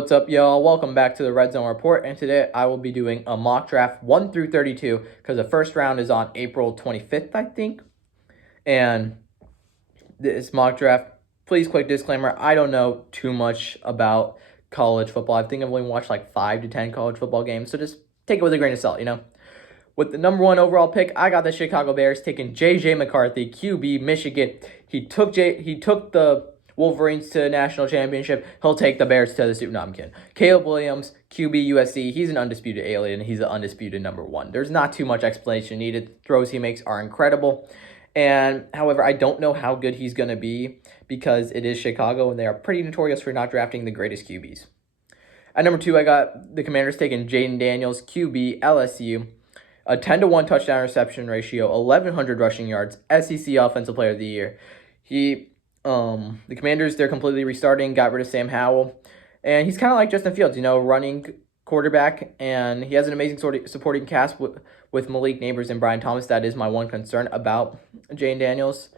What's up, y'all? Welcome back to the Red Zone Report, and today I will be doing a mock draft 1 through 32 because the first round is on April 25th, I think. And this mock draft, please quick disclaimer, I don't know too much about college football. I think I've only watched like 5 to 10 college football games, so just take it with a grain of salt, With the number 1 overall pick, I got the Chicago Bears taking J.J. McCarthy, QB, Michigan. He took the Wolverines to the national championship. He'll take the Bears to the Super. No, I'm kidding. Caleb Williams, QB, USC. He's an undisputed alien. He's an undisputed number 1. There's not too much explanation needed. The throws he makes are incredible. And however, I don't know how good he's going to be because it is Chicago and they are pretty notorious for not drafting the greatest QBs. At number 2, I got the Commanders taking Jayden Daniels, QB, LSU. A 10-to-1 touchdown reception ratio, 1,100 rushing yards, SEC Offensive Player of the Year. The Commanders, they're completely restarting, got rid of Sam Howell. And he's kind of like Justin Fields, running quarterback. And he has an amazing supporting cast with Malik Nabers and Brian Thomas. That is my one concern about Jayden Daniels.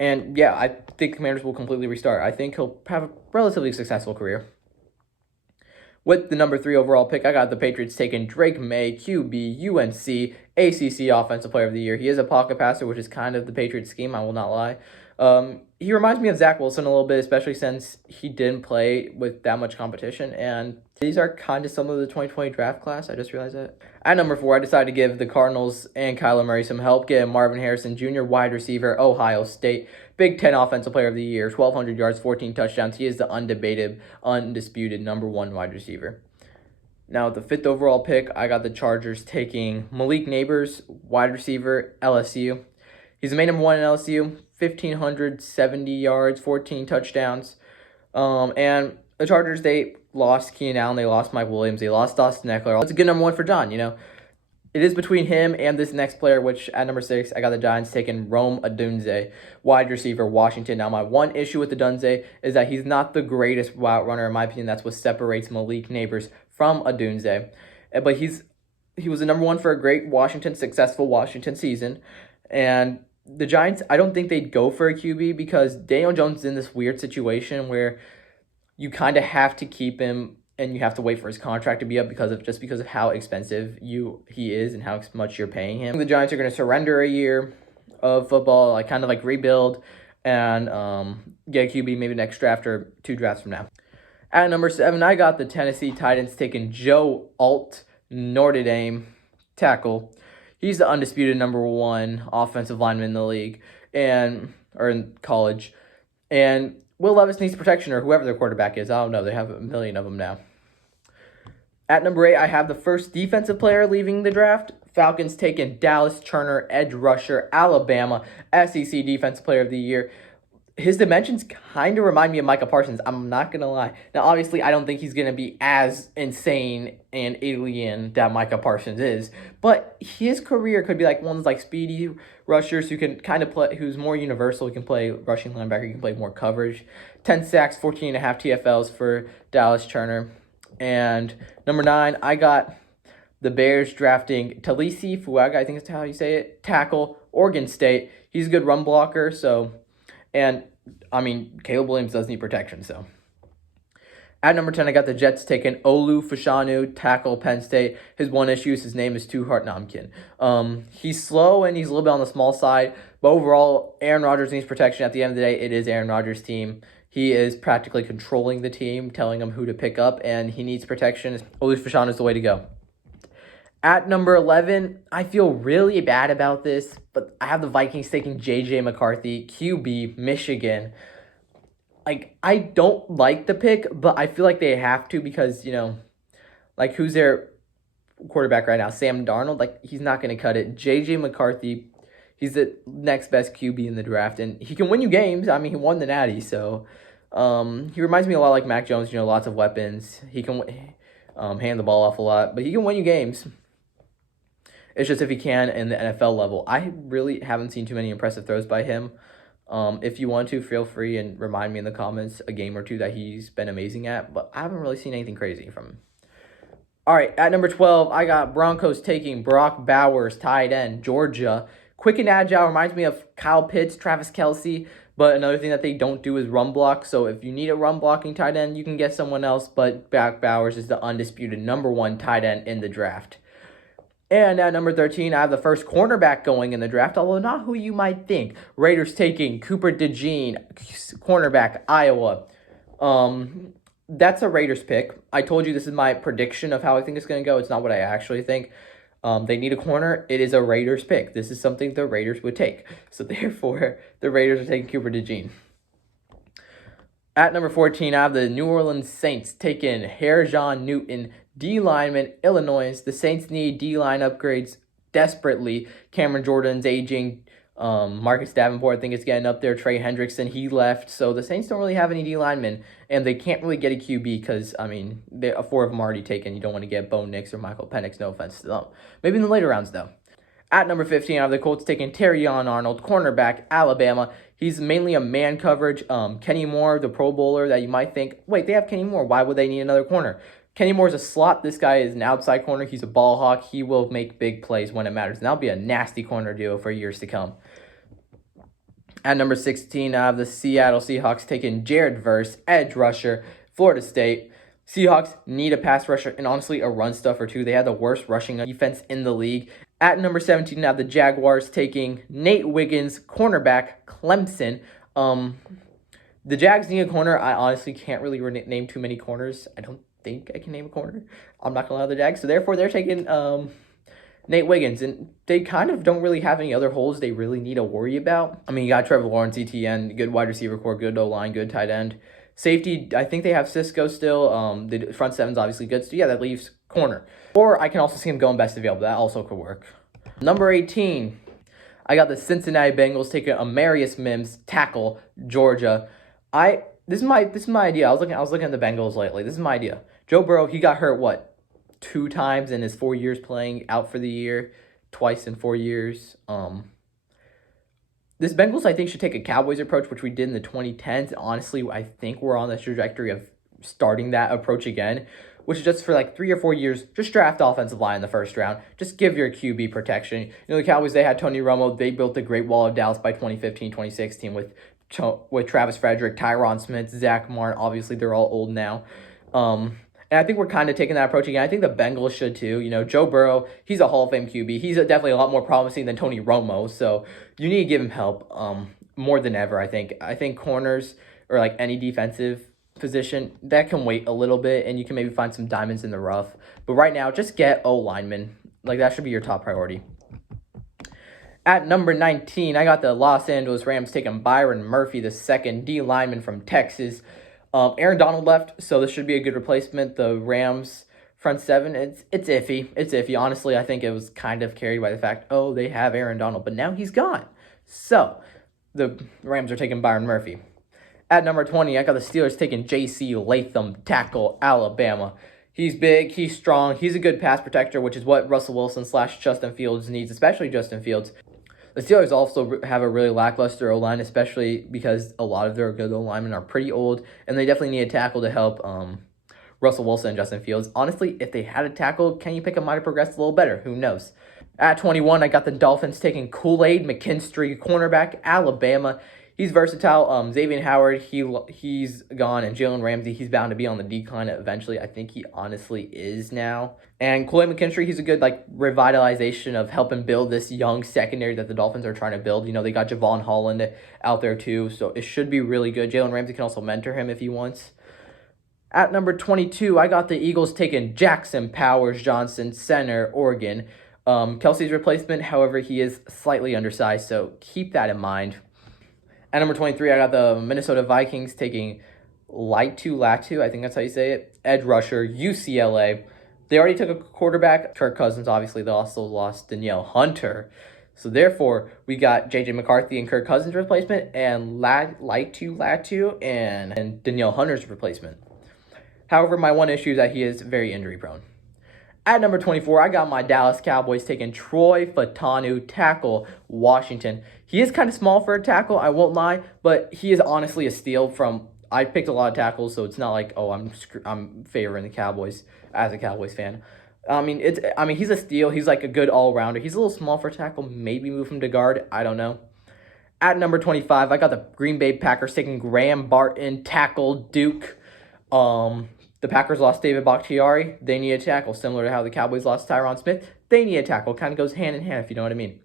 And yeah, I think the Commanders will completely restart. I think he'll have a relatively successful career. With the number 3 overall pick, I got the Patriots taking Drake May, QB, UNC, ACC Offensive Player of the Year. He is a pocket passer, which is kind of the Patriots scheme, I will not lie. He reminds me of Zach Wilson a little bit, especially since he didn't play with that much competition. And these are kind of some of the 2020 draft class. I just realized that. At number 4, I decided to give the Cardinals and Kyler Murray some help, getting Marvin Harrison Jr., wide receiver, Ohio State. Big Ten Offensive Player of the Year, 1,200 yards, 14 touchdowns. He is the undisputed number 1 wide receiver. Now, the 5th overall pick, I got the Chargers taking Malik Nabers, wide receiver, LSU. He's the main number 1 in LSU, 1,570 yards, 14 touchdowns. And the Chargers, they lost Keenan Allen, they lost Mike Williams, they lost Austin Eckler. That's a good number 1 for John, It is between him and this next player, which at number 6, I got the Giants taking Rome Odunze, wide receiver, Washington. Now, my one issue with Odunze is that he's not the greatest route runner. In my opinion, that's what separates Malik Nabers from Odunze. But he was the number 1 for a great successful Washington season. And the Giants, I don't think they'd go for a QB because Daniel Jones is in this weird situation where you kind of have to keep him and you have to wait for his contract to be up because of how expensive he is and how much you're paying him. The Giants are going to surrender a year of football, kind of rebuild and get a QB maybe next draft or 2 drafts from now. At number 7, I got the Tennessee Titans taking Joe Alt, Notre Dame tackle. He's the undisputed number 1 offensive lineman in the league or in college. And Will Levis needs protection, or whoever their quarterback is. I don't know. They have a million of them now. At number 8, I have the first defensive player leaving the draft. Falcons taking Dallas Turner, edge rusher, Alabama, SEC Defensive Player of the Year. His dimensions kind of remind me of Micah Parsons. I'm not going to lie. Now, obviously, I don't think he's going to be as insane and alien that Micah Parsons is. But his career could be like ones like speedy rushers who can kind of play, who's more universal. He can play rushing linebacker. He can play more coverage. 10 sacks, 14.5 TFLs for Dallas Turner. And number 9, I got the Bears drafting Talisi Fuaga, I think that's how you say it, tackle, Oregon State. He's a good run blocker, and, Caleb Williams does need protection, so. At number 10, I got the Jets taking Olu Fashanu, tackle, Penn State. His one issue is his name is too hard. No, I'm kidding. He's slow and he's a little bit on the small side, but overall, Aaron Rodgers needs protection. At the end of the day, it is Aaron Rodgers' team. He is practically controlling the team, telling them who to pick up, and he needs protection. Olu Fashanu is the way to go. At number 11, I feel really bad about this, but I have the Vikings taking J.J. McCarthy, QB, Michigan. I don't like the pick, but I feel like they have to because, who's their quarterback right now? Sam Darnold? He's not going to cut it. J.J. McCarthy, he's the next best QB in the draft, and he can win you games. He won the Natty, so he reminds me a lot like Mac Jones, lots of weapons. He can hand the ball off a lot, but he can win you games. It's just if he can in the NFL level. I really haven't seen too many impressive throws by him. If you want to, feel free and remind me in the comments a game or 2 that he's been amazing at, but I haven't really seen anything crazy from him. All right, at number 12, I got Broncos taking Brock Bowers, tight end, Georgia. Quick and agile, reminds me of Kyle Pitts, Travis Kelce, But another thing that they don't do is run block. So if you need a run blocking tight end, you can get someone else. But Brock Bowers is the undisputed #1 tight end in the draft. And at number 13, I have the first cornerback going in the draft, although not who you might think. Raiders taking Cooper DeJean, cornerback, Iowa. That's a Raiders pick. I told you this is my prediction of how I think it's going to go. It's not what I actually think. They need a corner. It is a Raiders pick. This is something the Raiders would take. So therefore, the Raiders are taking Cooper DeJean. At number 14, I have the New Orleans Saints taking Harold Newton, D lineman, Illinois. The Saints need D-line upgrades desperately. Cameron Jordan's aging. Marcus Davenport, I think, is getting up there. Trey Hendrickson, he left. So the Saints don't really have any D linemen, and they can't really get a QB because, I mean, 4 of them already taken. You don't want to get Bo Nix or Michael Penix, no offense to them. Maybe in the later rounds, though. At number 15, I have the Colts taking Terrion Arnold, cornerback, Alabama. He's mainly a man coverage. Kenny Moore, the Pro Bowler that you might think, wait, they have Kenny Moore. Why would they need another corner? Kenny Moore's a slot. This guy is an outside corner. He's a ball hawk. He will make big plays when it matters. And that'll be a nasty corner duo for years to come. At number 16, I have the Seattle Seahawks taking Jared Verse, edge rusher, Florida State. Seahawks need a pass rusher and honestly a run stuffer too. They had the worst rushing defense in the league. At number 17, I have the Jaguars taking Nate Wiggins, cornerback, Clemson. The Jags need a corner. I honestly can't really name too many corners. I don't think I can name a corner. I'm not going to allow the Jags. So therefore, they're taking Nate Wiggins. And they kind of don't really have any other holes they really need to worry about. I mean, you got Trevor Lawrence, ETN, good wide receiver core, good O-line, good tight end. Safety, I think they have Cisco still. The front seven's obviously good. So yeah, that leaves corner. Or I can also see him going best available. That also could work. Number 18, I got the Cincinnati Bengals taking Amarius Mims, tackle, Georgia. This is my idea. I was looking at the Bengals lately. This is my idea. Joe Burrow, he got hurt 2 times in his 4 years playing, out for the year, twice in 4 years. This Bengals, I think, should take a Cowboys approach, which we did in the 2010s. Honestly, I think we're on the trajectory of starting that approach again, which is just for 3 or 4 years, just draft offensive line in the first round. Just give your QB protection. You know, the Cowboys, they had Tony Romo. They built the Great Wall of Dallas by 2015, 2016 with Travis Frederick, Tyron Smith, Zach Martin. Obviously, they're all old now. And I think we're kind of taking that approach again. I think the Bengals should too. You know, Joe Burrow, he's a Hall of Fame QB. He's definitely a lot more promising than Tony Romo. So you need to give him help more than ever, I think. I think corners or any defensive position, that can wait a little bit and you can maybe find some diamonds in the rough. But right now, just get O-linemen. That should be your top priority. At number 19, I got the Los Angeles Rams taking Byron Murphy, the second D lineman from Texas. Aaron Donald left, so this should be a good replacement. The Rams front seven, it's iffy. It's iffy. Honestly, I think it was kind of carried by the fact, they have Aaron Donald, but now he's gone. So the Rams are taking Byron Murphy. At number 20, I got the Steelers taking J.C. Latham, tackle, Alabama. He's big, he's strong, he's a good pass protector, which is what Russell Wilson / Justin Fields needs, especially Justin Fields. The Steelers also have a really lackluster O-line, especially because a lot of their good O-linemen are pretty old, and they definitely need a tackle to help Russell Wilson and Justin Fields. Honestly, if they had a tackle, Kenny Pickett might have progressed a little better. Who knows? At 21, I got the Dolphins taking Kool-Aid McKinstry, cornerback, Alabama. He's versatile. Xavier Howard, he's gone, and Jalen Ramsey, he's bound to be on the decline eventually. I think he honestly is now. And Kool-Aid McKinstry, he's a good revitalization of helping build this young secondary that the Dolphins are trying to build. You know, they got Javon Holland out there too, so it should be really good. Jalen Ramsey can also mentor him if he wants. At number 22, I got the Eagles taking Jackson Powers Johnson, center, Oregon. Kelsey's replacement, however, he is slightly undersized, so keep that in mind. At number 23, I got the Minnesota Vikings taking Latu, I think that's how you say it, edge rusher, UCLA. They already took a quarterback, Kirk Cousins. Obviously, they also lost Danielle Hunter. So therefore, we got J.J. McCarthy and Kirk Cousins' replacement, and Latu and Danielle Hunter's replacement. However, my one issue is that he is very injury prone. At number 24, I got my Dallas Cowboys taking Troy Fautanu, tackle, Washington. He is kind of small for a tackle, I won't lie, but he is honestly a steal from... I picked a lot of tackles, so it's not like, I'm favoring the Cowboys as a Cowboys fan. I mean, he's a steal. He's a good all-rounder. He's a little small for a tackle. Maybe move him to guard. I don't know. At number 25, I got the Green Bay Packers taking Graham Barton, tackle Duke. The Packers lost David Bakhtiari. They need a tackle, similar to how the Cowboys lost Tyron Smith. They need a tackle. Kind of goes hand in hand, if you know what I mean.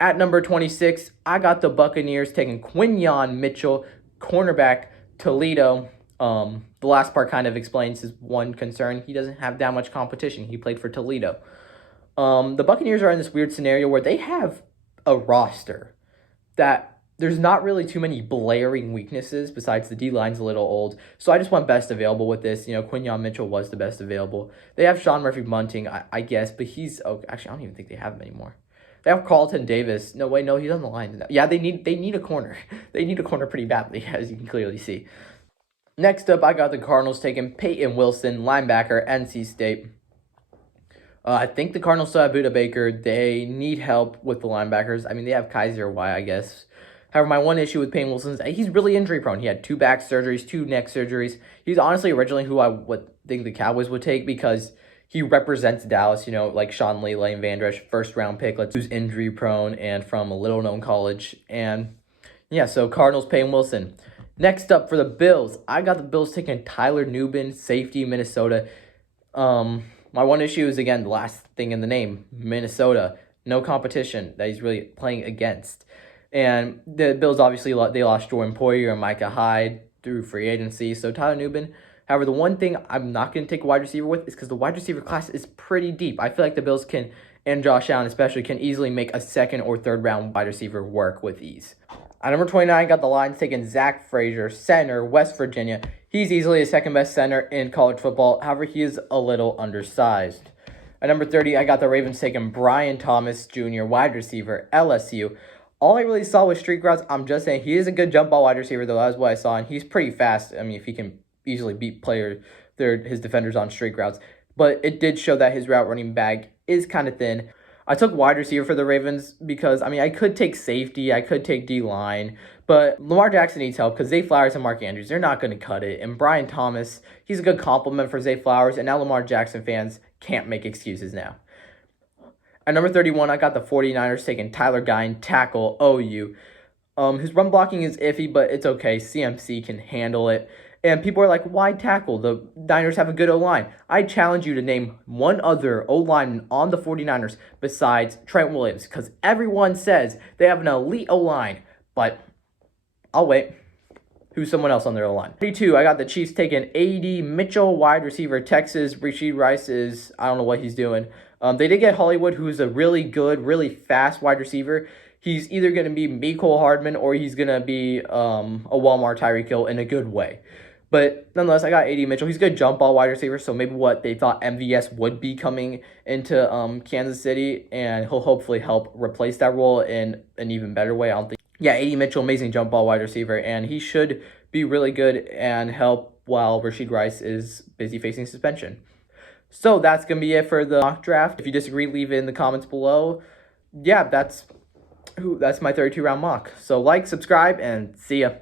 At number 26, I got the Buccaneers taking Quinyon Mitchell, cornerback, Toledo. The last part kind of explains his one concern. He doesn't have that much competition. He played for Toledo. The Buccaneers are in this weird scenario where they have a roster that there's not really too many blaring weaknesses besides the D-line's a little old. So I just went best available with this. Quinyon Mitchell was the best available. They have Sean Murphy-Bunting, I guess, but he's... Oh, actually, I don't even think they have him anymore. They have Carlton Davis. No, wait, no, he's on the line. Yeah, they need a corner. They need a corner pretty badly, as you can clearly see. Next up, I got the Cardinals taking Peyton Wilson, linebacker, NC State. I think the Cardinals still have Budda Baker. They need help with the linebackers. I mean, they have Kaiser White, I guess. However, my one issue with Peyton Wilson is he's really injury prone. He had 2 back surgeries, 2 neck surgeries. He's honestly originally who I would think the Cowboys would take because he represents Dallas, like Sean Lee, Lane Van Der Esch, first-round pick, who's injury-prone and from a little-known college. And, yeah, so Cardinals, Peyton Wilson. Next up for the Bills, I got the Bills taking Tyler Nubin, safety, Minnesota. My one issue is, again, the last thing in the name, Minnesota. No competition that he's really playing against. And the Bills, obviously, they lost Jordan Poyer and Micah Hyde through free agency. So Tyler Nubin. However, the one thing I'm not going to take a wide receiver with is because the wide receiver class is pretty deep. I feel like the Bills can, and Josh Allen especially, can easily make a second or third round wide receiver work with ease. At number 29, got the Lions taking Zach Frazier, center, West Virginia. He's easily the second best center in college football. However, he is a little undersized. At number 30, I got the Ravens taking Brian Thomas Jr., wide receiver, LSU. All I really saw was streak routes. I'm just saying he is a good jump ball wide receiver, though. That's what I saw, and he's pretty fast. I mean, if he can easily beat his defenders on streak routes. But it did show that his route running bag is kind of thin. I took wide receiver for the Ravens because, I could take safety, I could take D-line, but Lamar Jackson needs help because Zay Flowers and Mark Andrews, they're not going to cut it. And Brian Thomas, he's a good compliment for Zay Flowers, and now Lamar Jackson fans can't make excuses now. At number 31, I got the 49ers taking Tyler Guine, tackle, OU. His run blocking is iffy, but it's okay. CMC can handle it. And people are like, why tackle? The Niners have a good O-line. I challenge you to name one other O-lineman on the 49ers besides Trent Williams, because everyone says they have an elite O-line, but I'll wait. Who's someone else on their O-line? 32, I got the Chiefs taking A.D. Mitchell, wide receiver, Texas. Rashid Rice I don't know what he's doing. They did get Hollywood, who's a really good, really fast wide receiver. He's either going to be Mecole Hardman or he's going to be a Walmart Tyreek Hill in a good way. But nonetheless, I got A.D. Mitchell. He's a good jump ball wide receiver, so maybe what they thought MVS would be coming into Kansas City, and he'll hopefully help replace that role in an even better way. A.D. Mitchell, amazing jump ball wide receiver, and he should be really good and help while Rashid Rice is busy facing suspension. So that's going to be it for the mock draft. If you disagree, leave it in the comments below. Yeah, that's my 32-round mock. So like, subscribe, and see ya.